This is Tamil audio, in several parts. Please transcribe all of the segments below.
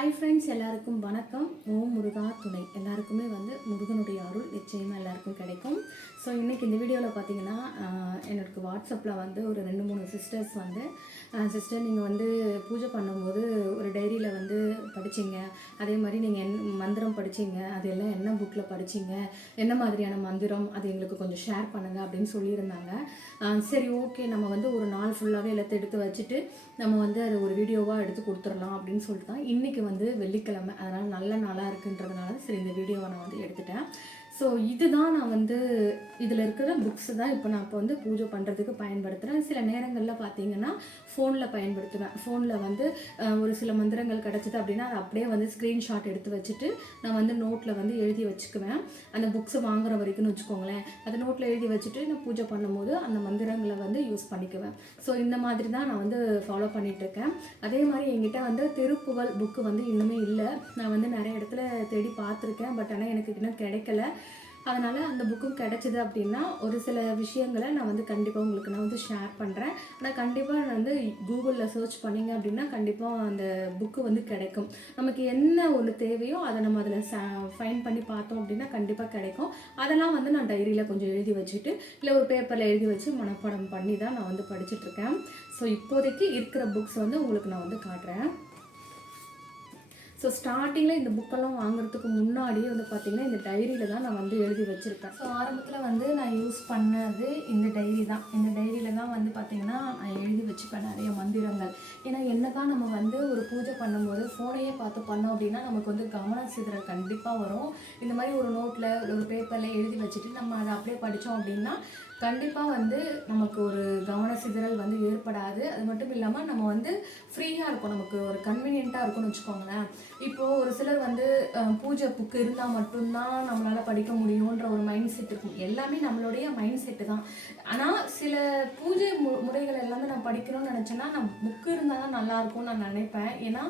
ஹாய் ஃப்ரெண்ட்ஸ் எல்லாருக்கும் வணக்கம். ஓம் முருகா துணை. எல்லாருக்குமே வந்து முருகனுடைய அருள் நிச்சயமாக எல்லாருக்கும் கிடைக்கும். ஸோ இன்றைக்கி இந்த வீடியோவில் பார்த்தீங்கன்னா எனக்கு வாட்ஸ்அப்பில் வந்து ஒரு ரெண்டு மூணு சிஸ்டர்ஸ் வந்து சிஸ்டர் நீங்கள் வந்து பூஜை பண்ணும்போது ஒரு டைரியில் வந்து படிச்சீங்க. அதே மாதிரி நீங்கள் என் மந்திரம் படிச்சீங்க. அது எல்லாம் என்ன புக்கில் படிச்சீங்க? என்ன மாதிரியான மந்திரம்? அது எங்களுக்கு கொஞ்சம் ஷேர் பண்ணுங்கள் அப்படின்னு சொல்லியிருந்தாங்க. சரி ஓகே நம்ம வந்து ஒரு நாள் ஃபுல்லாகவே எல்லாத்தையும் எடுத்து வச்சுட்டு நம்ம வந்து அதை ஒரு வீடியோவாக எடுத்து கொடுத்துடலாம் அப்படின்னு சொல்லிட்டு தான் இன்றைக்கி வந்து வெள்ளிக்கிழமை. அதனால் நல்ல நாளாக இருக்குன்றதுனால சரி இந்த வீடியோவை நான் வந்து எடுத்துட்டேன். ஸோ இதுதான் நான் வந்து இதில் இருக்கிற புக்ஸ் தான் இப்போ நான் இப்போ வந்து பூஜை பண்ணுறதுக்கு பயன்படுத்துகிறேன் சில நேரங்களில் பார்த்தீங்கன்னா ஃபோனில் பயன்படுத்துவேன். ஃபோனில் வந்து ஒரு சில மந்திரங்கள் கிடச்சிது அப்படின்னா அதை அப்படியே வந்து ஸ்க்ரீன்ஷாட் எடுத்து வச்சுட்டு நான் வந்து நோட்டில் வந்து எழுதி வச்சுக்குவேன். அந்த புக்ஸை வாங்குற வரைக்கும்னு வச்சுக்கோங்களேன். அதை நோட்டில் எழுதி வச்சுட்டு நான் பூஜை பண்ணும்போது அந்த மந்திரங்களை வந்து யூஸ் பண்ணிக்குவேன். ஸோ இந்த மாதிரி தான் நான் வந்து ஃபாலோ பண்ணிகிட்ருக்கேன் இருக்கேன். அதே மாதிரி என்கிட்ட வந்து திருப்புகழ் புக்கு வந்து இன்னுமே இல்லை. நான் வந்து நிறைய இடத்துல தேடி பார்த்துருக்கேன். பட் ஆனால் எனக்கு இன்னும் கிடைக்கல. அதனால் அந்த புக்கும் கிடைச்சிது அப்படின்னா ஒரு சில விஷயங்களை நான் வந்து கண்டிப்பாக உங்களுக்கு நான் வந்து ஷேர் பண்ணுறேன் ஆனால் கண்டிப்பாக நான் வந்து கூகுளில் சர்ச் பண்ணீங்க அப்படின்னா கண்டிப்பாக அந்த புக்கு வந்து கிடைக்கும். நமக்கு என்ன ஒன்று தேவையோ அதை நம்ம அதில் ஃபைன் பண்ணி பார்த்தோம் அப்படின்னா கண்டிப்பாக கிடைக்கும். அதெல்லாம் வந்து நான் டைரியில் கொஞ்சம் எழுதி வச்சுட்டு இல்லை ஒரு பேப்பரில் எழுதி வச்சு மனப்பாடம் பண்ணி தான் நான் வந்து படிச்சுட்ருக்கேன் ஸோ இப்போதைக்கு இருக்கிற புக்ஸ் வந்து உங்களுக்கு நான் வந்து காட்டுறேன். ஸோ ஸ்டார்டிங்கில் இந்த புக்கெல்லாம் வாங்குறதுக்கு முன்னாடியே வந்து பார்த்திங்கன்னா இந்த டைரியில் தான் நான் வந்து எழுதி வச்சுருப்பேன் ஸோ ஆரம்பத்தில் வந்து நான் யூஸ் பண்ணது இந்த டைரி தான். இந்த டைரியில் தான் வந்து பார்த்திங்கன்னா நான் எழுதி வச்சுப்பேன் நிறைய மந்திரங்கள். ஏன்னா என்ன தான் நம்ம வந்து ஒரு பூஜை பண்ணும்போது ஃபோனையே பார்த்து பண்ணோம் அப்படின்னா நமக்கு வந்து கவன சிதறல் கண்டிப்பாக வரும். இந்த மாதிரி ஒரு நோட்டில் ஒரு பேப்பரில் எழுதி வச்சுட்டு நம்ம அதை அப்படியே படித்தோம் அப்படின்னா கண்டிப்பாக வந்து நமக்கு ஒரு கவன சிதறல் வந்து ஏற்படாது. அது மட்டும் இல்லாமல் நம்ம வந்து ஃப்ரீயாக இருக்கும். நமக்கு ஒரு கன்வீனியண்ட்டாக இருக்கும்னு வச்சுக்கோங்களேன். இப்போது ஒரு சிலர் வந்து பூஜை புக்கு இருந்தால் மட்டும்தான் நம்மளால் படிக்க முடியுன்ற ஒரு மைண்ட் செட் இருக்கும். எல்லாமே நம்மளுடைய மைண்ட் செட்டு தான். ஆனால் சில பூஜை மு முறைகள் எல்லாமே நான் படிக்கணும்னு நினச்சேன்னா நான் புக்கு இருந்தால் தான் நல்லாயிருக்கும்னு நான் நினைப்பேன். ஏன்னா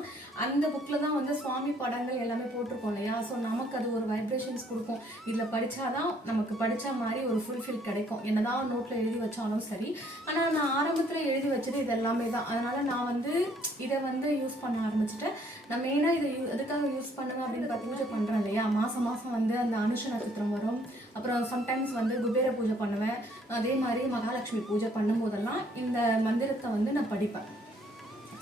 அந்த புக்கில் தான் வந்து சுவாமி படங்கள் எல்லாமே போட்டிருக்கோம் இல்லையா? ஸோ நமக்கு அது ஒரு வைப்ரேஷன்ஸ் கொடுக்கும். இதில் படித்தாதான் நமக்கு படித்த மாதிரி ஒரு ஃபுல்ஃபில் கிடைக்கும். என்னதான் நோட்டில் எழுதி வச்சாலும் சரி. ஆனால் நான் ஆரம்பத்தில் எழுதி வச்சது இது எல்லாமே தான். அதனால் நான் வந்து இதை வந்து யூஸ் பண்ண ஆரம்பிச்சிட்டேன். நான் மெயினாக இதை யூ எதுக்காக யூஸ் பண்ணுவேன் அப்படின்னு பார்த்து பூஜை பண்ணுறேன் இல்லையா? மாதம் மாதம் வந்து அந்த அனுஷ நட்சத்திரம் வரும். அப்புறம் சம்டைம்ஸ் வந்து குபேர பூஜை பண்ணுவேன். அதே மாதிரி மகாலட்சுமி பூஜை பண்ணும்போதெல்லாம் இந்த மந்திரத்தை வந்து நான் படிப்பேன்.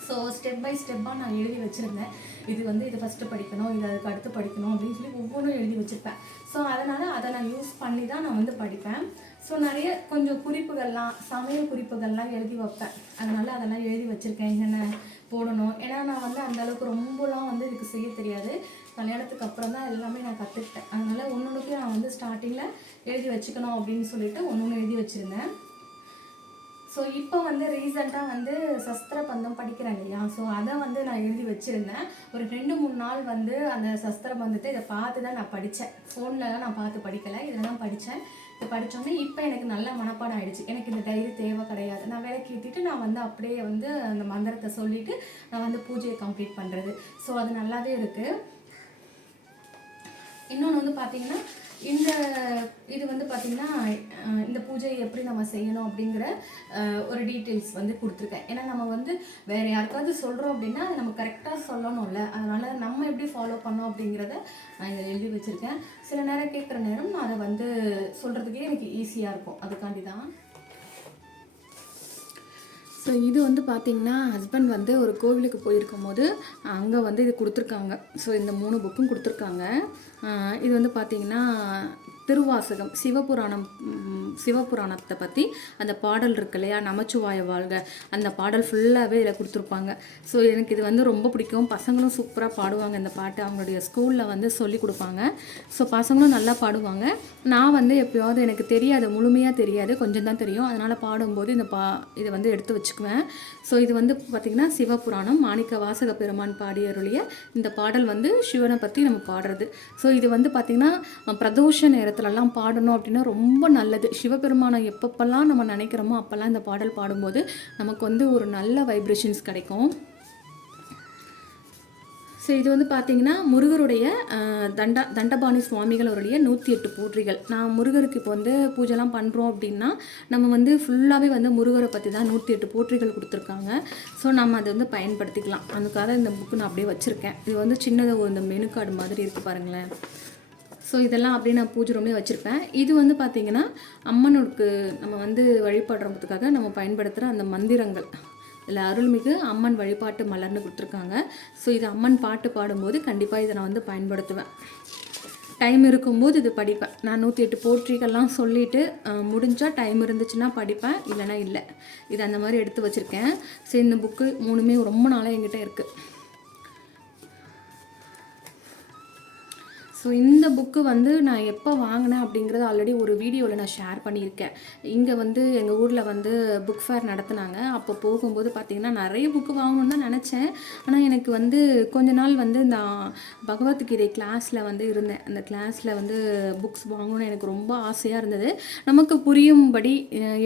ஸோ ஸ்டெப் பை ஸ்டெப்பாக நான் எழுதி வச்சுருந்தேன். இது வந்து இது ஃபஸ்ட்டு படிக்கணும் இது அதுக்கு அடுத்து படிக்கணும் அப்படின்னு சொல்லி ஒவ்வொன்றும் எழுதி வச்சுருப்பேன். ஸோ அதனால் அதை நான் யூஸ் பண்ணி தான் நான் வந்து படிப்பேன். ஸோ நிறைய கொஞ்சம் குறிப்புகள்லாம் சமையல் குறிப்புகள்லாம் எழுதி வைப்பேன். அதனால் அதெல்லாம் எழுதி வச்சுருக்கேன். என்னென்ன போடணும்? ஏன்னா நான் வந்து அந்தளவுக்கு ரொம்பலாம் வந்து இதுக்கு செய்ய தெரியாது. கல்யாணத்துக்கு அப்புறம் தான் எல்லாமே நான் கற்றுக்கிட்டேன் அதனால் ஒன்று ஒன்றுக்கும் நான் வந்து ஸ்டார்டிங்கில் எழுதி வச்சுக்கணும் அப்படின்னு சொல்லிட்டு ஒன்று ஒன்று எழுதி வச்சுருந்தேன். ஸோ இப்போ வந்து ரீசெண்டாக வந்து சஸ்திர பந்தம் படிக்கிறேன் இல்லையா? ஸோ அதை வந்து நான் எழுதி வச்சுருந்தேன். ஒரு ரெண்டு மூணு நாள் வந்து அந்த சஸ்திர பந்தத்தை இதை பார்த்து தான் நான் படித்தேன். ஃபோன்லலாம் நான் பார்த்து படிக்கலை. இதில் தான் படித்தேன். இதை படித்தோன்னே இப்போ எனக்கு நல்ல மனப்பாடம் ஆகிடுச்சு எனக்கு இந்த டைரி தேவை கிடையாது. நான் வேலை கேட்டுட்டு நான் வந்து அப்படியே வந்து அந்த மந்திரத்தை சொல்லிவிட்டு நான் வந்து பூஜையை கம்ப்ளீட் பண்ணுறது. ஸோ அது நல்லாவே இருக்குது இன்னொன்று வந்து பார்த்தீங்கன்னா இந்த இது வந்து பார்த்திங்கன்னா இந்த பூஜை எப்படி நம்ம செய்யணும் அப்படிங்கிற ஒரு டீட்டெயில்ஸ் வந்து கொடுத்துருக்கேன். ஏன்னா நம்ம வந்து வேறு யாருக்காவது சொல்கிறோம் அப்படின்னா அதை நம்ம கரெக்டாக சொல்லணும்ல. அதனால் நம்ம எப்படி ஃபாலோ பண்ணோம் அப்படிங்கிறத நான் இதில் எழுதி வச்சுருக்கேன். சில நேரம் கேட்குற நேரம் நான் அதை வந்து சொல்கிறதுக்கே எனக்கு ஈஸியாக இருக்கும். அதுக்காண்டி தான். ஸோ இது வந்து பார்த்திங்கன்னா ஹஸ்பண்ட் வந்து ஒரு கோவிலுக்கு போயிருக்கும் போது அங்கே வந்து இது கொடுத்துருக்காங்க. ஸோ இந்த மூணு புக்கும் கொடுத்துருக்காங்க. இது வந்து பார்த்தீங்கன்னா திருவாசகம் சிவபுராணம் சிவபுராணத்தை பற்றி அந்த பாடல் இருக்கு இல்லையா? நமச்சிவாய வாழ்க. அந்த பாடல் ஃபுல்லாகவே இதில் கொடுத்துருப்பாங்க. ஸோ எனக்கு இது வந்து ரொம்ப பிடிக்கும். பசங்களும் சூப்பராக பாடுவாங்க இந்த பாட்டு. அவங்களுடைய ஸ்கூலில் வந்து சொல்லி கொடுப்பாங்க. ஸோ பசங்களும் நல்லா பாடுவாங்க. நான் வந்து எப்பயாவது எனக்கு தெரியாது. முழுமையாக தெரியாது. கொஞ்சம் தான் தெரியும். அதனால் பாடும்போது இந்த பா இதை வந்து எடுத்து வச்சுக்குவேன். ஸோ இது வந்து பார்த்திங்கன்னா சிவபுராணம். மாணிக்க வாசக பெருமான் பாடியருளிய இந்த பாடல் வந்து சிவனை பற்றி நம்ம பாடுறது. ஸோ இது வந்து பார்த்திங்கன்னா பிரதோஷ நேரத்துலலாம் பாடணும் அப்படின்னா ரொம்ப நல்லது. சிவபெருமானை எப்பப்பெல்லாம் நம்ம நினைக்கிறோமோ அப்போல்லாம் இந்த பாடல் பாடும்போது நமக்கு வந்து ஒரு நல்ல வைப்ரேஷன்ஸ் கிடைக்கும். ஸோ இது வந்து பார்த்தீங்கன்னா முருகருடைய தண்ட தண்டபாணி சுவாமிகள் அவருடைய நூற்றி எட்டு போற்றிகள் நான் முருகருக்கு இப்போ வந்து பூஜைலாம் பண்ணுறோம் அப்படின்னா நம்ம வந்து ஃபுல்லாகவே வந்து முருகரை பற்றி தான் நூற்றி எட்டு போற்றிகள் கொடுத்துருக்காங்க. ஸோ நம்ம அதை வந்து பயன்படுத்திக்கலாம். அதுக்காக இந்த புக்கு நான் அப்படியே வச்சுருக்கேன். இது வந்து சின்னதாக ஒரு இந்த மெனு கார்டு மாதிரி இருக்குது பாருங்களேன். ஸோ இதெல்லாம் அப்படியே நான் பூஜை ரூம்லேயே வச்சுருப்பேன். இது வந்து பார்த்திங்கன்னா அம்மனுக்கு நம்ம வந்து வழிபடுறதுக்காக நம்ம பயன்படுத்துகிற அந்த மந்திரங்கள். இதில் அருள்மிகு அம்மன் வழிபாட்டு மலர்னு கொடுத்துருக்காங்க. ஸோ இது அம்மன் பாட்டு பாடும்போது கண்டிப்பாக இதை நான் வந்து பயன்படுத்துவேன். டைம் இருக்கும்போது இது படிப்பேன். நான் நூற்றி எட்டு போற்றிகள்லாம் சொல்லிவிட்டு முடிஞ்சால் டைம் இருந்துச்சுன்னா படிப்பேன். இல்லைன்னா இல்லை. இது அந்த மாதிரி எடுத்து வச்சுருக்கேன். ஸோ இந்த புக்கு மூணுமே ரொம்ப நாளாக என்கிட்ட இருக்குது ஸோ இந்த புக்கு வந்து நான் எப்போ வாங்கினேன் அப்படிங்கிறது ஆல்ரெடி ஒரு வீடியோவில் நான் ஷேர் பண்ணியிருக்கேன். இங்கே வந்து எங்கள் ஊரில் வந்து புக் ஃபேர் நடத்துனாங்க. அப்போ போகும்போது பார்த்திங்கன்னா நிறைய புக்கு வாங்கணும்னு தான் நினச்சேன். ஆனால் எனக்கு வந்து கொஞ்ச நாள் வந்து இந்த பகவத்கீதை கிளாஸில் வந்து இருந்தேன். அந்த கிளாஸில் வந்து புக்ஸ் வாங்கணும்னு எனக்கு ரொம்ப ஆசையாக இருந்தது. நமக்கு புரியும்படி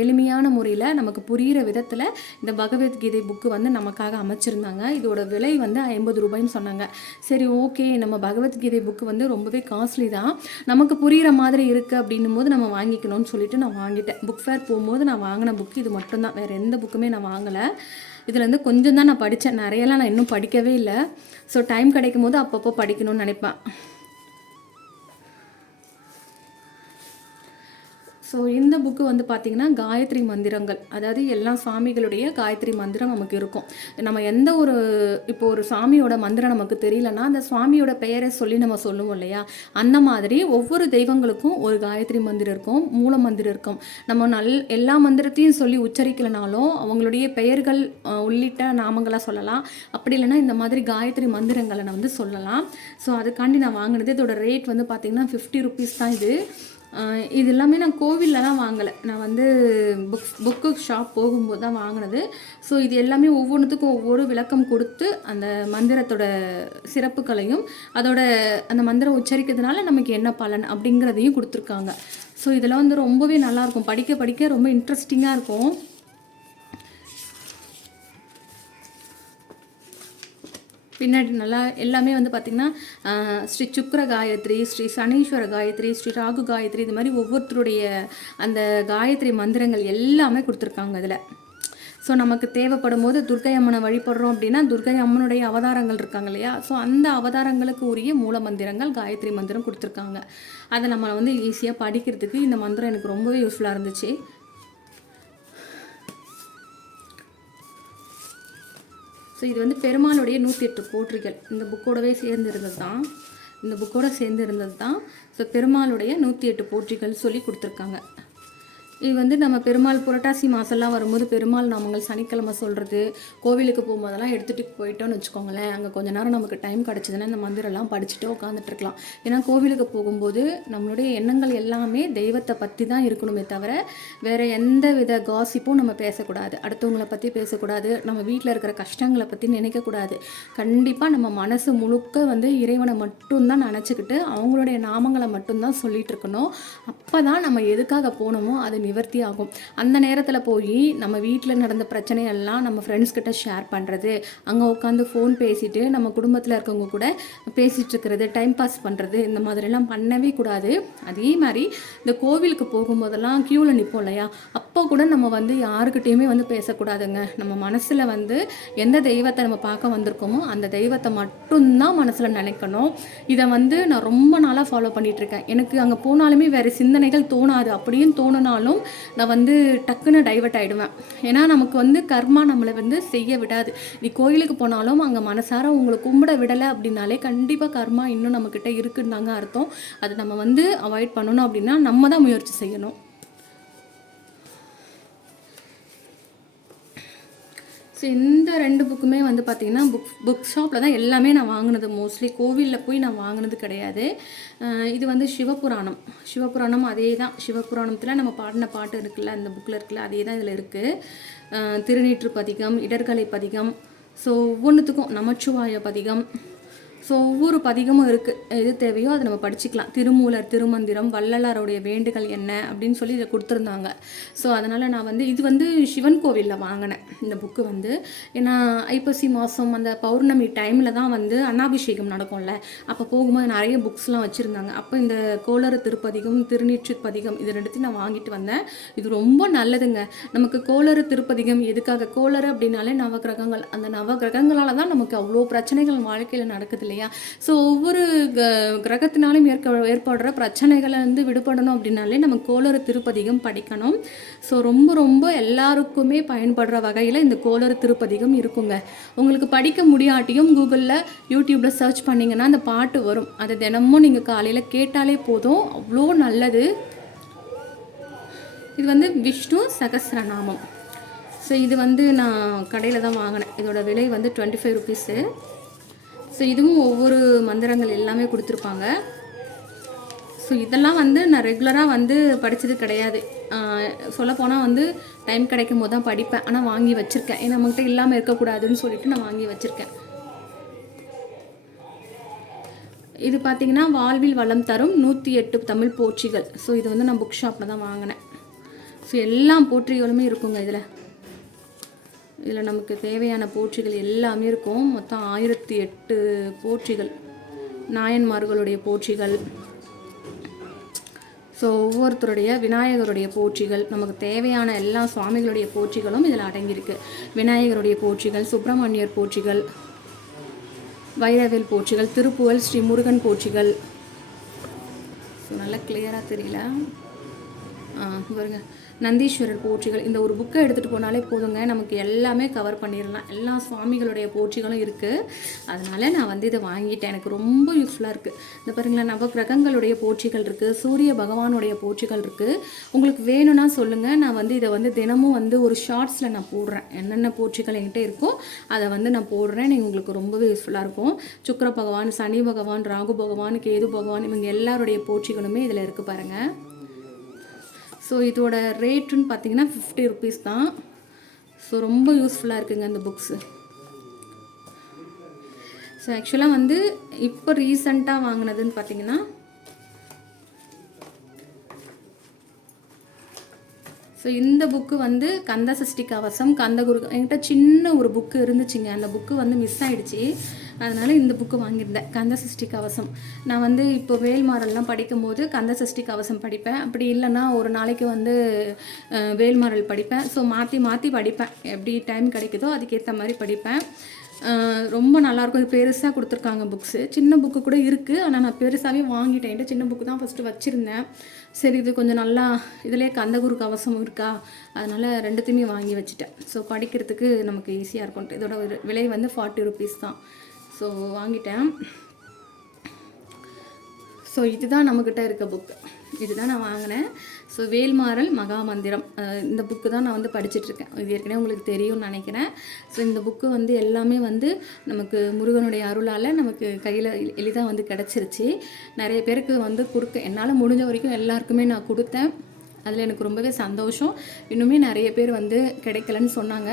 எளிமையான முறையில் நமக்கு புரிகிற விதத்தில் இந்த பகவத்கீதை புக்கு வந்து நமக்காக அமைச்சிருந்தாங்க. இதோட விலை வந்து ஐம்பது ரூபாய்ன்னு சொன்னாங்க. சரி ஓகே நம்ம பகவத்கீதை புக்கு வந்து ரொம்ப ரொம்பவே காஸ்ட்லி தான். நமக்கு புரிகிற மாதிரி இருக்குது அப்படின்னும் போது நம்ம வாங்கிக்கணும்னு சொல்லிட்டு நான் வாங்கிட்டேன். புக் ஃபேர் போகும்போது நான் வாங்கின புக்கு இது மட்டும்தான். வேறு எந்த புக்குமே நான் வாங்கலை. இதில் வந்து கொஞ்சம் தான் நான் படித்தேன் நிறையலாம் நான் இன்னும் படிக்கவே இல்லை. ஸோ டைம் கிடைக்கும் போது அப்பப்போ படிக்கணும்னு நினைப்பேன். ஸோ இந்த புக்கு வந்து பார்த்திங்கன்னா காயத்ரி மந்திரங்கள். அதாவது எல்லா சாமிகளுடைய காயத்ரி மந்திரம் நமக்கு இருக்கும். நம்ம எந்த ஒரு இப்போ ஒரு சாமியோட மந்திரம் நமக்கு தெரியலன்னா அந்த சுவாமியோட பெயரை சொல்லி நம்ம சொல்லுவோம் இல்லையா? அந்த மாதிரி ஒவ்வொரு தெய்வங்களுக்கும் ஒரு காயத்ரி மந்திரம் இருக்கும் மூல மந்திரம் இருக்கும். நம்ம நல் எல்லா மந்திரத்தையும் சொல்லி உச்சரிக்கலனாலும் அவங்களுடைய பெயர்கள் உள்ளிட்ட நாமங்களாக சொல்லலாம். அப்படி இல்லைன்னா இந்த மாதிரி காயத்ரி மந்திரங்களை நான் வந்து சொல்லலாம். ஸோ அதுக்காண்டி நான் வாங்கினது. இதோட ரேட் வந்து பார்த்திங்கன்னா ஃபிஃப்டி ருபீஸ் தான் இது. இது எல்லாமே நான் கோவிலெலாம் வாங்கலை. நான் வந்து புக்ஸ் புக்கு ஷாப் போகும்போது தான் வாங்கினது. ஸோ இது எல்லாமே ஒவ்வொன்றுத்துக்கும் ஒவ்வொரு விளக்கம் கொடுத்து அந்த மந்திரத்தோட சிறப்புகளையும் அதோட அந்த மந்திரம் உச்சரிக்கிறதுனால நமக்கு என்ன பலன் அப்படிங்கிறதையும் கொடுத்துருக்காங்க. ஸோ இதெல்லாம் வந்து ரொம்பவே நல்லாயிருக்கும் படிக்க படிக்க ரொம்ப இன்ட்ரெஸ்டிங்காக இருக்கும். பின்னாடி நல்லா எல்லாமே வந்து பார்த்திங்கன்னா ஸ்ரீ சுக்ர காயத்ரி ஸ்ரீ சனீஸ்வர காயத்ரி ஸ்ரீ ராகு காயத்ரி இது மாதிரி ஒவ்வொருத்தருடைய அந்த காயத்ரி மந்திரங்கள் எல்லாமே கொடுத்துருக்காங்க அதில். ஸோ நமக்கு தேவைப்படும் போது துர்கை அம்மனை வழிபடுறோம் அப்படின்னா துர்கை அம்மனுடைய அவதாரங்கள் இருக்காங்க இல்லையா? ஸோ அந்த அவதாரங்களுக்கு உரிய மூல மந்திரங்கள் காயத்ரி மந்திரம் கொடுத்துருக்காங்க. அதை நம்ம வந்து ஈஸியாக படிக்கிறதுக்கு இந்த மந்திரம் எனக்கு ரொம்பவே யூஸ்ஃபுல்லாக இருந்துச்சு. ஸோ இது வந்து பெருமாளுடைய நூற்றி எட்டு போற்றிகள். இந்த புக்கோடவே சேர்ந்து இருந்தது தான். இந்த புக்கோட சேர்ந்து இருந்தது தான். ஸோ பெருமாளுடைய நூற்றி எட்டு போற்றிகள் சொல்லி கொடுத்துருக்காங்க. இது வந்து நம்ம பெருமாள் புரட்டாசி மாதம்லாம் வரும்போது பெருமாள் நாமங்கள் சனிக்கிழமை சொல்கிறது கோவிலுக்கு போகும்போதெல்லாம் எடுத்துகிட்டு போயிட்டோம்னு வச்சுக்கோங்களேன். அங்கே கொஞ்ச நேரம் நமக்கு டைம் கிடச்சிதுன்னா இந்த மந்திரம்லாம் படிச்சுட்டு உட்காந்துட்ருக்கலாம் ஏன்னா கோவிலுக்கு போகும்போது நம்மளுடைய எண்ணங்கள் எல்லாமே தெய்வத்தை பற்றி தான் இருக்கணுமே தவிர வேறு எந்த வித காசிப்பும் நம்ம பேசக்கூடாது. அடுத்தவங்களை பற்றி பேசக்கூடாது. நம்ம வீட்டில் இருக்கிற கஷ்டங்களை பற்றி நினைக்கக்கூடாது. கண்டிப்பாக நம்ம மனசு முழுக்க வந்து இறைவனை மட்டும்தான் நினச்சிக்கிட்டு அவங்களுடைய நாமங்களை மட்டும்தான் சொல்லிகிட்டு இருக்கணும். அப்போ தான் நம்ம எதுக்காக போனோமோ அது நிவர்த்தி ஆகும் அந்த நேரத்தில் போய் நம்ம வீட்டில் நடந்த பிரச்சனையெல்லாம் நம்ம ஃப்ரெண்ட்ஸ் கிட்ட ஷேர் பண்ணுறது அங்கே உட்காந்து ஃபோன் பேசிட்டு நம்ம குடும்பத்தில் இருக்கவங்க கூட பேசிகிட்டு இருக்கிறது டைம் பாஸ் பண்ணுறது இந்த மாதிரிலாம் பண்ணவே கூடாது. அதே மாதிரி இந்த கோவிலுக்கு போகும்போதெல்லாம் க்யூவில் நிற்போம் இல்லையா? அப்போ கூட நம்ம வந்து யாருக்கிட்டேயுமே வந்து பேசக்கூடாதுங்க. நம்ம மனசில் வந்து எந்த தெய்வத்தை நம்ம பார்க்க வந்திருக்கோமோ அந்த தெய்வத்தை மட்டும்தான் மனசில் நினைக்கணும். இதை வந்து நான் ரொம்ப நாளாக ஃபாலோ பண்ணிகிட்ருக்கேன் எனக்கு அங்கே போனாலுமே வேறு சிந்தனைகள் தோணாது. அப்படியும் தோணுனாலும் நான் வந்து டக்குன்னு டைவர்ட் ஆகிடுவேன் ஏன்னா நமக்கு வந்து கர்மா நம்மளை வந்து செய்ய விடாது. நீ கோயிலுக்கு போனாலும் அங்கே மனசார உங்களை கும்பிட விடலை அப்படின்னாலே கண்டிப்பாக கர்மா இன்னும் நம்மக்கிட்ட இருக்குன்னு தாங்க அர்த்தம். அதை நம்ம வந்து அவாய்ட் பண்ணணும் அப்படின்னா நம்ம தான் முயற்சி செய்யணும். ஸோ இந்த ரெண்டு புக்குமே வந்து பார்த்திங்கன்னா புக் புக் ஷாப்பில் தான் எல்லாமே நான் வாங்கினது. மோஸ்ட்லி கோவிலில் போய் நான் வாங்கினது கிடையாது. இது வந்து சிவபுராணம். சிவபுராணம் அதே தான் சிவபுராணத்தில் நம்ம பாடின பாட்டு இருக்குல்ல அந்த புக்கில் இருக்குல்ல அதே தான் இதில் இருக்குது திருநீற்று பதிகம் இடர்கலை பதிகம். ஸோ ஒவ்வொன்றுத்துக்கும் நமச்சிவாய பதிகம் ஸோ ஒவ்வொரு பதிகமும் இருக்குது எது தேவையோ அதை நம்ம படிச்சுக்கலாம். திருமூலர் திருமந்திரம் வள்ளலாருடைய வேண்டுகள் என்ன அப்படின்னு சொல்லி இதை கொடுத்துருந்தாங்க. ஸோ அதனால் நான் வந்து இது வந்து சிவன் கோவிலில் வாங்கினேன். இந்த புக்கு வந்து. ஏன்னா ஐப்பசி மாதம் அந்த பௌர்ணமி டைமில் தான் வந்து அன்னாபிஷேகம் நடக்கும்ல. அப்போ போகும்போது நிறைய புக்ஸ்லாம் வச்சுருந்தாங்க. அப்போ இந்த கோளறு திருப்பதிகம் திருநீற்று பதிகம் இது ரெண்டுத்தையும் நான் வாங்கிட்டு வந்தேன். இது ரொம்ப நல்லதுங்க. நமக்கு கோளறு திருப்பதிகம் எதுக்காக? கோளறு அப்படின்னாலே நவகிரகங்கள் அந்த நவகிரகங்களால் தான் நமக்கு அவ்வளோ பிரச்சனைகள் வாழ்க்கையில் நடக்குது இல்லையா? ஸோ ஒவ்வொரு க கிரகத்தினாலும் ஏற்க ஏற்படுற பிரச்சனைகளை வந்து விடுபடணும் அப்படின்னாலே நம்ம கோளறு திருப்பதிகம் படிக்கணும். ஸோ ரொம்ப ரொம்ப எல்லாருக்குமே பயன்படுற வகையில் இந்த கோளறு திருப்பதிகம் இருக்குங்க. உங்களுக்கு படிக்க முடியாட்டியும் கூகுளில் யூடியூப்பில் சர்ச் பண்ணிங்கன்னா அந்த பாட்டு வரும். அதை தினமும் நீங்கள் காலையில் கேட்டாலே போதும். அவ்வளோ நல்லது. இது வந்து விஷ்ணு சகசிரநாமம். ஸோ இது வந்து நான் கடையில் தான் வாங்கினேன். இதோட விலை வந்து டுவெண்ட்டி ஃபைவ் ருபீஸு ஸோ இதுவும் ஒவ்வொரு மந்திரங்கள் எல்லாமே கொடுத்துருப்பாங்க. ஸோ இதெல்லாம் வந்து நான் ரெகுலராக வந்து படித்தது கிடையாது. சொல்லப்போனால் வந்து டைம் கிடைக்கும் போது தான் படிப்பேன். ஆனால் வாங்கி வச்சுருக்கேன். ஏன்னா நம்மகிட்ட இல்லாமல் இருக்கக்கூடாதுன்னு சொல்லிட்டு நான் வாங்கி வச்சுருக்கேன். இது பார்த்தீங்கன்னா வாழ்வில் வளம் தரும் நூற்றி எட்டு தமிழ் போற்றிகள். ஸோ இது வந்து நான் புக் ஷாப்பில் தான் வாங்கினேன். ஸோ எல்லா போற்றிகளுமே இருக்குங்க இதில். இதில் நமக்கு தேவையான போற்றிகள் எல்லாமே இருக்கும். மொத்தம் ஆயிரத்தி எட்டு போற்றிகள். நாயன்மார்களுடைய போற்றிகள். ஸோ ஒவ்வொருத்தருடைய விநாயகருடைய போற்றிகள் நமக்கு தேவையான எல்லா சுவாமிகளுடைய போற்றிகளும் இதில் அடங்கியிருக்கு. விநாயகருடைய போற்றிகள் சுப்பிரமணியர் போற்றிகள் வைரவேல் போற்றிகள் திருப்புவல் ஸ்ரீ முருகன் போற்றிகள். ஸோ நல்லா கிளியராக தெரியல. ஆ, நந்தீஸ்வரர் போற்றிகள். இந்த ஒரு புக்கை எடுத்துகிட்டு போனாலே போதுங்க. நமக்கு எல்லாமே கவர் பண்ணிடலாம் எல்லா சுவாமிகளுடைய போற்றிகளும் இருக்குது அதனால் நான் வந்து இதை வாங்கிட்டேன். எனக்கு ரொம்ப யூஸ்ஃபுல்லாக இருக்குது இந்த பாருங்களேன் நவ கிரகங்களுடைய போற்றிகள் இருக்குது சூரிய பகவானுடைய போற்றிகள் இருக்குது உங்களுக்கு வேணும்னா சொல்லுங்கள் நான் வந்து இதை வந்து தினமும் வந்து ஒரு ஷார்ட்ஸில் நான் போடுறேன். என்னென்ன போற்றிகள் என்கிட்ட இருக்கோ அதை வந்து நான் போடுறேன். நீங்கள் உங்களுக்கு ரொம்பவே யூஸ்ஃபுல்லாக இருக்கும். சுக்கர பகவான் சனி பகவான் ராகு பகவான் கேது பகவான் இவங்க எல்லாருடைய போற்றிகளுமே இதில் இருக்குது பாருங்கள் ஸோ இதோட ரேட்டுன்னு பார்த்தீங்கன்னா ஃபிஃப்டி ருபீஸ் தான். ஸோ ரொம்ப யூஸ்ஃபுல்லாக இருக்குங்க அந்த புக்ஸு ஸோ ஆக்சுவலாக வந்து இப்போ ரீசண்டாக வாங்கினதுன்னு பார்த்தீங்கன்னா ஸோ இந்த புக்கு வந்து கந்த சஷ்டி கவசம் கந்தகுரு என்கிட்ட சின்ன ஒரு புக்கு இருந்துச்சுங்க. அந்த புக்கு வந்து மிஸ் ஆகிடுச்சி அதனால் இந்த புக்கு வாங்கியிருந்தேன். கந்த சஷ்டி கவசம். நான் வந்து இப்போ வேல்மாரல்லாம் படிக்கும்போது கந்த சஷ்டி கவசம் படிப்பேன். அப்படி இல்லைன்னா ஒரு நாளைக்கு வந்து வேல்மாரல் படிப்பேன். ஸோ மாற்றி மாற்றி படிப்பேன். எப்படி டைம் கிடைக்குதோ அதுக்கேற்ற மாதிரி படிப்பேன். ரொம்ப நல்லாயிருக்கும். இது பெருசாக கொடுத்துருக்காங்க புக்ஸு சின்ன புக்கு கூட இருக்குது ஆனால் நான் பெருசாகவே வாங்கிட்டேன். என்கிட்ட சின்ன புக்கு தான் ஃபஸ்ட்டு வச்சுருந்தேன். சரி இது கொஞ்சம் நல்லா இதிலே கந்தகுரு கவசம் இருக்கா? அதனால் ரெண்டுத்தையுமே வாங்கி வச்சுட்டேன். ஸோ படிக்கிறதுக்கு நமக்கு ஈஸியாக இருக்கும். இதோட விலை வந்து ஃபார்ட்டி ருபீஸ் தான். ஸோ வாங்கிட்டேன். ஸோ இதுதான் நம்மக்கிட்ட இருக்க புக்கு இதுதான் நான் வாங்கினேன். ஸோ வேல்மாறல் மகாமந்திரம். இந்த புக்கு தான் நான் வந்து படிச்சுட்ருக்கேன் இது ஏற்கனவே உங்களுக்கு தெரியும்னு நினைக்கிறேன். ஸோ இந்த புக்கு வந்து எல்லாமே வந்து நமக்கு முருகனுடைய அருளால் நமக்கு கையில் எளிதாக வந்து கிடச்சிருச்சு. நிறைய பேருக்கு வந்து கொடுக்க என்னால் முடிஞ்ச வரைக்கும் எல்லாருக்குமே நான் கொடுத்தேன். அதில் எனக்கு ரொம்பவே சந்தோஷம். இன்னுமே நிறைய பேர் வந்து கிடைக்கலன்னு சொன்னாங்க.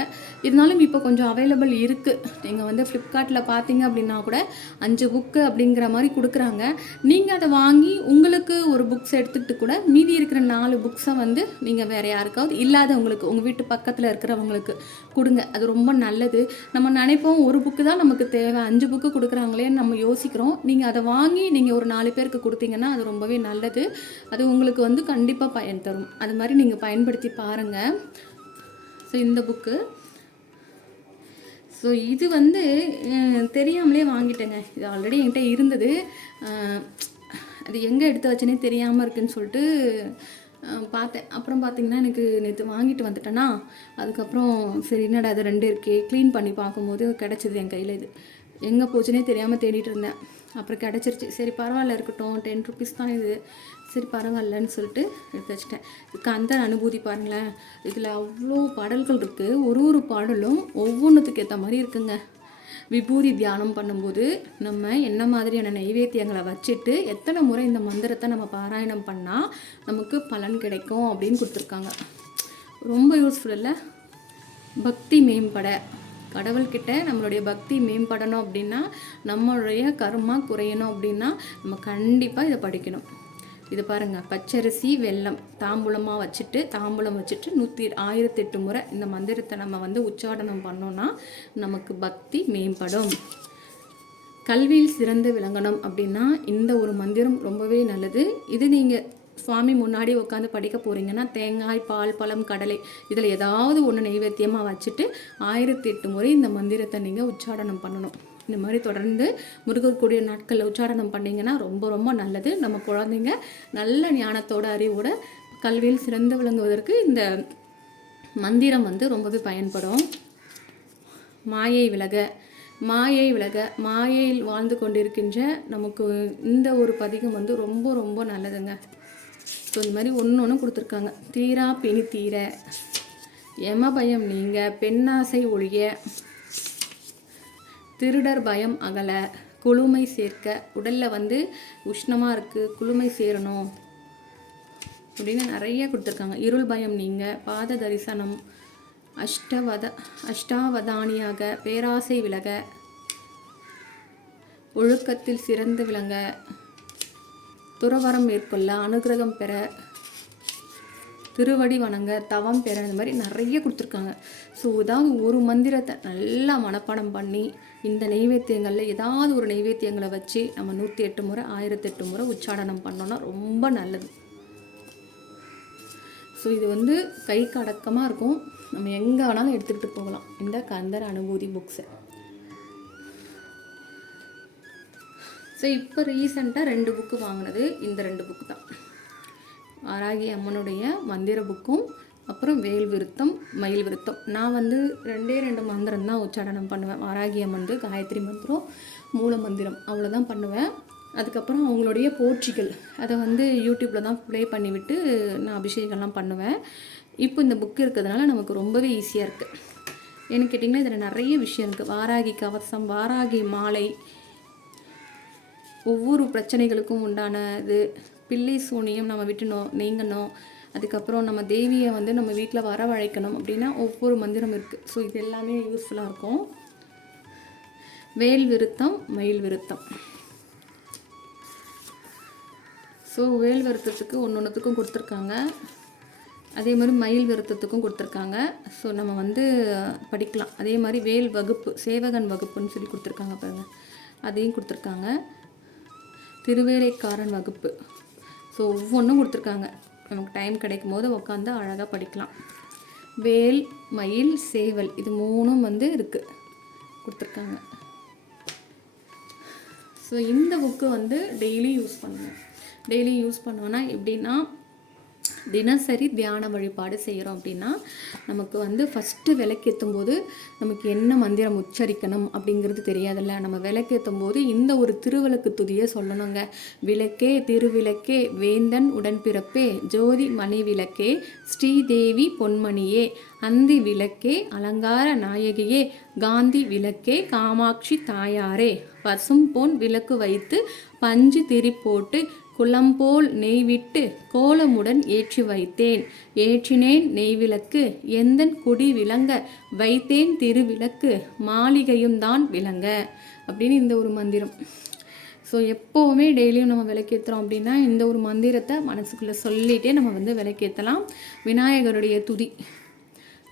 இருந்தாலும் இப்போ கொஞ்சம் அவைலபிள் இருக்குது நீங்கள் வந்து ஃப்ளிப்கார்ட்டில் பார்த்தீங்க அப்படின்னா கூட அஞ்சு புக்கு அப்படிங்கிற மாதிரி கொடுக்குறாங்க. நீங்கள் அதை வாங்கி உங்களுக்கு ஒரு புக்ஸ் எடுத்துக்கிட்டு கூட மீதி இருக்கிற நாலு புக்ஸை வந்து நீங்கள் வேறு யாருக்காவது இல்லாதவங்களுக்கு உங்கள் வீட்டு பக்கத்தில் இருக்கிறவங்களுக்கு கொடுங்க. அது ரொம்ப நல்லது. நம்ம நினைப்போம் ஒரு புக்கு தான் நமக்கு தேவை. அஞ்சு புக்கு கொடுக்குறாங்களேன்னு நம்ம யோசிக்கிறோம். நீங்கள் அதை வாங்கி நீங்கள் ஒரு நாலு பேருக்கு கொடுத்தீங்கன்னா அது ரொம்பவே நல்லது. அது உங்களுக்கு வந்து கண்டிப்பாக பயன் தரும். அது மாதிரி நீங்கள் பயன்படுத்தி பாருங்கள் ஸோ இந்த புக்கு ஸோ இது வந்து தெரியாமலே வாங்கிட்டேங்க. இது ஆல்ரெடி என்கிட்ட இருந்தது. அது எங்கே எடுத்து வச்சேனே தெரியாமல் இருக்குன்னு சொல்லிட்டு பார்த்தேன். அப்புறம் பார்த்தீங்கன்னா எனக்கு நேற்று வாங்கிட்டு வந்துட்டேன்னா அதுக்கப்புறம் சரி என்னடா அது ரெண்டு இருக்கே? க்ளீன் பண்ணி பார்க்கும்போது கிடச்சிது என் கையில் இது. எங்கே போச்சுனே தெரியாமல் தேடிட்டு இருந்தேன். அப்புறம் கிடச்சிருச்சு. சரி பரவாயில்ல இருக்கட்டும். டென் ருபீஸ் தான் இது. சரி பரவாயில்லன்னு சொல்லிட்டு எடுத்து வச்சிட்டேன். இதுக்கு அந்த அனுபூதி பாருங்களேன். இதில் அவ்வளோ பாடல்கள் இருக்குது ஒரு ஒரு பாடலும் ஒவ்வொன்றுத்துக்கு ஏற்ற மாதிரி இருக்குங்க. விபூதி தியானம் பண்ணும்போது நம்ம என்ன மாதிரியான நைவேத்தியங்களை வச்சுட்டு எத்தனை முறை இந்த மந்திரத்தை நம்ம பாராயணம் பண்ணால் நமக்கு பலன் கிடைக்கும் அப்படின்னு கொடுத்துருக்காங்க. ரொம்ப யூஸ்ஃபுல் இல்லை? பக்தி மேம்பட. கடவுள்கிட்ட நம்மளுடைய பக்தி மேம்படணும் அப்படின்னா நம்மளுடைய கர்மா குறையணும் அப்படின்னா நம்ம கண்டிப்பாக இதை படிக்கணும். இது பாருங்கள் பச்சரிசி வெல்லம் தாம்பூலமாக வச்சுட்டு தாம்பூலம் வச்சுட்டு நூற்றி ஆயிரத்தெட்டு முறை இந்த மந்திரத்தை நம்ம வந்து உச்சாடனம் பண்ணோன்னா நமக்கு பக்தி மேம்படும். கல்வியில் சிறந்து விளங்கணும் அப்படின்னா இந்த ஒரு மந்திரம் ரொம்பவே நல்லது. இது நீங்கள் சுவாமி முன்னாடி உட்காந்து படிக்க போகிறீங்கன்னா தேங்காய் பால் பழம் கடலை இதில் ஏதாவது ஒன்று நைவேத்தியமாக வச்சுட்டு ஆயிரத்தி எட்டு முறை இந்த மந்திரத்தை நீங்கள் உச்சாடனம் பண்ணணும். இந்த மாதிரி தொடர்ந்து முருகர் கூடிய நாட்களில் உச்சாரணம் பண்ணிங்கன்னா ரொம்ப ரொம்ப நல்லது. நம்ம குழந்தைங்க நல்ல ஞானத்தோட அறிவோட கல்வியில் சிறந்து விளங்குவதற்கு இந்த மந்திரம் வந்து ரொம்பவே பயன்படும். மாயை விலக மாயை விலக மாயையில் வாழ்ந்து கொண்டிருக்கின்ற நமக்கு இந்த ஒரு பதிகம் வந்து ரொம்ப ரொம்ப நல்லதுங்க. ஸோ இந்த மாதிரி ஒன்று ஒன்று கொடுத்துருக்காங்க. தீரா பிணி தீர எம பயம் நீங்க பெண்ணாசை ஒழிய திருடர் பயம் அகல குளுமை சேர்க்க உடலில் வந்து உஷ்ணமாக இருக்குது குளுமை சேரணும் அப்படின்னு நிறைய கொடுத்துருக்காங்க. இருள் பயம் நீங்கள் பாத தரிசனம் அஷ்டவத அஷ்டாவதானியாக பேராசை விலக ஒழுக்கத்தில் சிறந்து விளங்க துறவரம் மேற்கொள்ள அனுகிரகம் பெற திருவடி வணங்க தவம் பெற இந்த மாதிரி நிறைய கொடுத்துருக்காங்க. ஸோ ஏதாவது ஒரு மந்திரத்தை நல்லா மனப்பாடம் பண்ணி இந்த நெய்வேத்தியங்களில் ஏதாவது ஒரு நெய்வேத்தியங்களை வச்சு நம்ம நூற்றி எட்டு முறை ஆயிரத்தெட்டு முறை உச்சாடனம் பண்ணோன்னா ரொம்ப நல்லது. ஸோ இது வந்து கைக்கு அடக்கமாக இருக்கும். நம்ம எங்கே வேணாலும் எடுத்துக்கிட்டு போகலாம். இந்த கந்தர் அனுபூதி புக்ஸை ஸோ இப்போ ரீசெண்டாக ரெண்டு புக்கு வாங்கினது. இந்த ரெண்டு புக்கு தான். ஆராகி அம்மனுடைய மந்திர புக்கும் அப்புறம் வேல் விருத்தம் மயில் விருத்தம். நான் வந்து ரெண்டே ரெண்டு மந்திரம் தான் உச்சாடனம் பண்ணுவேன். வாராகி அம்மன் காயத்ரி மந்திரம் மூல மந்திரம். அவ்வளோதான் பண்ணுவேன். அதுக்கப்புறம் அவங்களுடைய போற்றிகள். அதை வந்து யூடியூப்பில் தான் ப்ளே பண்ணிவிட்டு நான் அபிஷேகம்லாம் பண்ணுவேன். இப்போ இந்த புக் இருக்கிறதுனால நமக்கு ரொம்பவே ஈஸியாக இருக்குது ஏன்னு கேட்டிங்கன்னா இதில் நிறைய விஷயம் இருக்குது வாராகி கவசம் வாராகி மாலை ஒவ்வொரு பிரச்சனைகளுக்கும் உண்டான இது. பிள்ளை சூனியம் நம்ம விட்டுணும் நீங்கணும். அதுக்கப்புறம் நம்ம தேவியை வந்து நம்ம வீட்டில் வரவழைக்கணும் அப்படின்னா ஒவ்வொரு மந்திரம் இருக்குது ஸோ இது எல்லாமே யூஸ்ஃபுல்லாக இருக்கும். வேல் விருத்தம் மயில் விருத்தம். ஸோ வேல் விருத்தத்துக்கு ஒன்று ஒன்றுத்துக்கும் கொடுத்துருக்காங்க. அதே மாதிரி மயில் விருத்தத்துக்கும் கொடுத்துருக்காங்க. ஸோ நம்ம வந்து படிக்கலாம். அதே மாதிரி வேல் வகுப்பு சேவகன் வகுப்புன்னு சொல்லி கொடுத்துருக்காங்க பாருங்கள் அதையும் கொடுத்துருக்காங்க. திருவேலைக்காரன் வகுப்பு. ஸோ ஒவ்வொன்றும் கொடுத்துருக்காங்க. நமக்கு டைம் கிடைக்கும் போது உட்காந்து அழகாக படிக்கலாம். வேல் மயில் சேவல் இது மூணும் வந்து இருக்குது கொடுத்துருக்காங்க. ஸோ இந்த புக்கு வந்து டெய்லி யூஸ் பண்ணுவேன் டெய்லி யூஸ் பண்ணுவேன்னா எப்படின்னா தினசரி தியான வழிபாடு செய்கிறோம் அப்படின்னா நமக்கு வந்து ஃபஸ்ட்டு விளக்கேற்றும் போது நமக்கு என்ன மந்திரம் உச்சரிக்கணும் அப்படிங்கிறது தெரியாதுல்ல. நம்ம விளக்கேற்றும் போது இந்த ஒரு திருவிளக்கு துதியை சொல்லணுங்க. விளக்கே திருவிளக்கே வேந்தன் உடன்பிறப்பே ஜோதி மணி விளக்கே ஸ்ரீதேவி பொன்மணியே அந்தி விளக்கே அலங்கார நாயகியே காந்தி விளக்கே காமாட்சி தாயாரே. பசும் பொன் விளக்கு வைத்து பஞ்சு திரி போட்டு குளம்போல் நெய்விட்டு கோலமுடன் ஏற்றி வைத்தேன். ஏற்றினேன் நெய்விளக்கு எந்தன் குடி விளங்க? வைத்தேன் திருவிளக்கு மாளிகையும் தான் விளங்க. அப்படின்னு இந்த ஒரு மந்திரம். ஸோ எப்போவுமே டெய்லியும் நம்ம விளக்கேற்றுறோம் அப்படின்னா இந்த ஒரு மந்திரத்தை மனசுக்குள்ளே சொல்லிகிட்டே நம்ம வந்து விளக்கேற்றலாம் விநாயகருடைய துதி.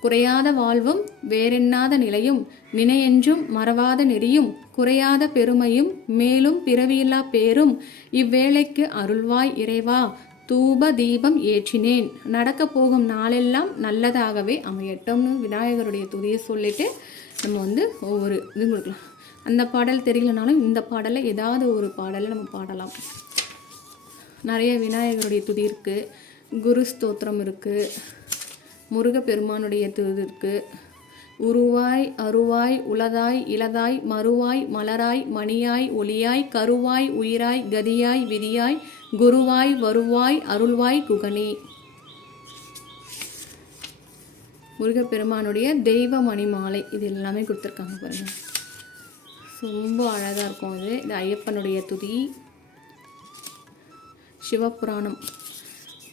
குறையாத வாழ்வும் வேறென்னாத நிலையும் நினையென்றும் மறவாத நெறியும் குறையாத பெருமையும் மேலும் பிறவியில்லா பேரும் இவ்வேளைக்கு அருள்வாய் இறைவா தூப தீபம் ஏற்றினேன். நடக்க போகும் நாளெல்லாம் நல்லதாகவே அமையட்டும்னு விநாயகருடைய துதியை சொல்லிட்டு நம்ம வந்து ஒவ்வொரு இது கொடுக்கலாம். அந்த பாடல் தெரியலனாலும் இந்த பாடலை ஏதாவது ஒரு பாடலை நம்ம பாடலாம். நிறைய விநாயகருடைய துதி இருக்குது குரு ஸ்தோத்திரம் இருக்குது முருகப்பெருமானுடைய துதி உருவாய் அருவாய் உளதாய் இளதாய் மறுவாய் மலராய் மணியாய் ஒளியாய் கருவாய் உயிராய் கதியாய் விதியாய் குருவாய் வருவாய் அருள்வாய் குகனே. முருகப்பெருமானுடைய தெய்வ மணிமாலை. இது எல்லாமே கொடுத்துருக்காங்க பாருங்கள் ரொம்ப அழகாக இருக்கும் இது. இது ஐயப்பனுடைய துதி. சிவபுராணம்.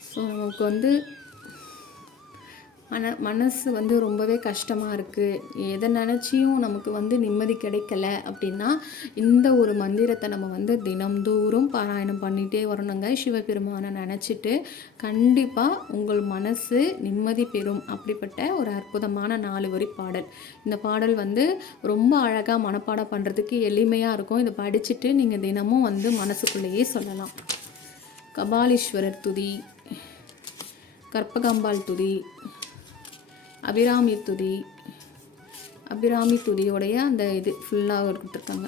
ஸோ நமக்கு வந்து மன மனசு வந்து ரொம்பவே கஷ்டமாக இருக்குது எதை நினச்சியும் நமக்கு வந்து நிம்மதி கிடைக்கல அப்படின்னா இந்த ஒரு மந்திரத்தை நம்ம வந்து தினம்தோறும் பாராயணம் பண்ணிகிட்டே வரணுங்க. சிவபெருமானை நினச்சிட்டு கண்டிப்பாக உங்கள் மனசு நிம்மதி பெறும். அப்படிப்பட்ட ஒரு அற்புதமான நாலு வரி பாடல். இந்த பாடல் வந்து ரொம்ப அழகாக மனப்பாடம் பண்ணுறதுக்கு எளிமையாக இருக்கும். இதை படிச்சுட்டு நீங்கள் தினமும் வந்து மனசுக்குள்ளேயே சொல்லலாம். கபாலீஸ்வரர் துதி. கற்பகம்பாள் துதி. அபிராமி துதி அபிராமி துதியோடைய அந்த இது ஃபுல்லாக கொடுத்துருக்காங்க.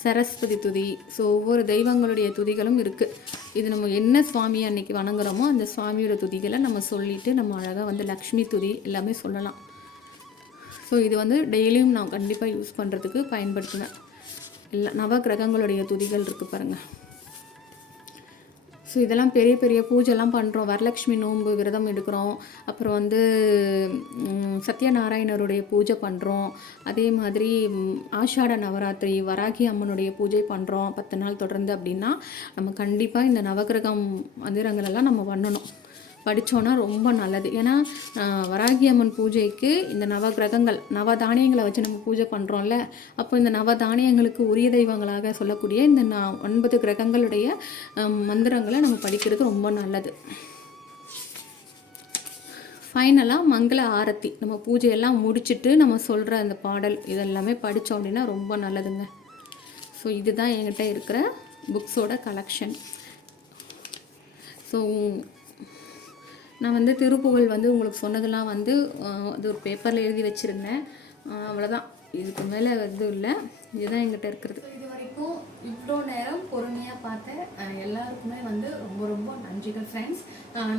சரஸ்வதி துதி ஸோ ஒவ்வொரு தெய்வங்களுடைய துதிகளும் இருக்குது இது நம்ம என்ன சுவாமி அன்னைக்கு வணங்குறோமோ அந்த சுவாமியோட துதிகளை நம்ம சொல்லிட்டு நம்ம அழகாக வந்து லக்ஷ்மி துதி எல்லாமே சொல்லலாம். ஸோ இது வந்து டெய்லியும் நான் கண்டிப்பாக யூஸ் பண்ணுறதுக்கு பயன்படுத்துவேன். எல்லா நவ கிரகங்களுடைய துதிகள் இருக்குது பாருங்கள் ஸோ இதெல்லாம் பெரிய பெரிய பூஜைலாம் பண்ணுறோம் வரலட்சுமி நோன்பு விரதம் எடுக்கிறோம். அப்புறம் வந்து சத்யநாராயணருடைய பூஜை பண்ணுறோம் அதே மாதிரி ஆஷாட நவராத்திரி வராகி அம்மனுடைய பூஜை பண்ணுறோம் பத்து நாள் தொடர்ந்து அப்படின்னா நம்ம கண்டிப்பாக இந்த நவகிரகம் மந்திரங்களெல்லாம் நம்ம பண்ணணும். படித்தோன்னா ரொம்ப நல்லது. ஏன்னா வராகி அம்மன் பூஜைக்கு இந்த நவ கிரகங்கள் நவ தானியங்களை வச்சு நம்ம பூஜை பண்ணுறோம்ல அப்போ இந்த நவ தானியங்களுக்கு உரிய தெய்வங்களாக சொல்லக்கூடிய இந்த ந- ஒன்பது கிரகங்களுடைய மந்திரங்களை நம்ம படிக்கிறது ரொம்ப நல்லது. ஃபைனலாக மங்கள ஆரத்தி. நம்ம பூஜையெல்லாம் முடிச்சுட்டு நம்ம சொல்கிற அந்த பாடல் இதெல்லாமே படித்தோம் அப்படின்னா ரொம்ப நல்லதுங்க. ஸோ இதுதான் என்கிட்ட இருக்கிற புக்ஸோட கலெக்ஷன் ஸோ நான் வந்து திருப்புகழ் வந்து உங்களுக்கு சொன்னதெல்லாம் வந்து அது ஒரு பேப்பரில் எழுதி வச்சுருந்தேன். அவ்வளோதான் இதுக்கு மேலே எதுவும் இல்லை. இதுதான் எங்கிட்ட இருக்கிறது. வரைக்கும் இவ்வளோ நேரம் பொறுமையாக பார்த்த எல்லாருக்குமே வந்து ரொம்ப ரொம்ப நன்றிகள் ஃப்ரெண்ட்ஸ்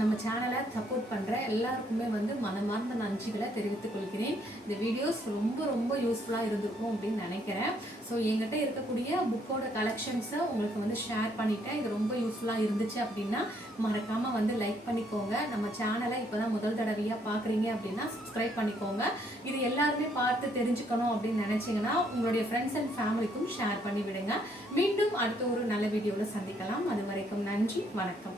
நம்ம சேனலை சப்போர்ட் பண்ணுற எல்லாருக்குமே வந்து மனமார்ந்த நன்றிகளை தெரிவித்துக் கொள்கிறேன். இந்த வீடியோஸ் ரொம்ப ரொம்ப யூஸ்ஃபுல்லாக இருந்திருக்கும் அப்படின்னு நினைக்கிறேன். ஸோ எங்கிட்ட இருக்கக்கூடிய புக்கோட கலெக்ஷன்ஸை உங்களுக்கு வந்து ஷேர் பண்ணிட்டேன். இது ரொம்ப யூஸ்ஃபுல்லாக இருந்துச்சு அப்படின்னா மறக்காமல் வந்து லைக் பண்ணிக்கோங்க. நம்ம சேனலை இப்போ தான் முதல் தடவையாக பார்க்குறீங்க அப்படின்னா சப்ஸ்கிரைப் பண்ணிக்கோங்க. இது எல்லாருமே பார்த்து தெரிஞ்சுக்கணும் அப்படின்னு நினச்சிங்கன்னா உங்களுடைய ஃப்ரெண்ட்ஸ் அண்ட் ஃபேமிலிக்கும் ஷேர் பண்ணி விடுங்க மீண்டும் அடுத்த ஒரு நல்ல வீடியோவில் சந்திக்கலாம். அது வரைக்கும் நன்றி வணக்கம்.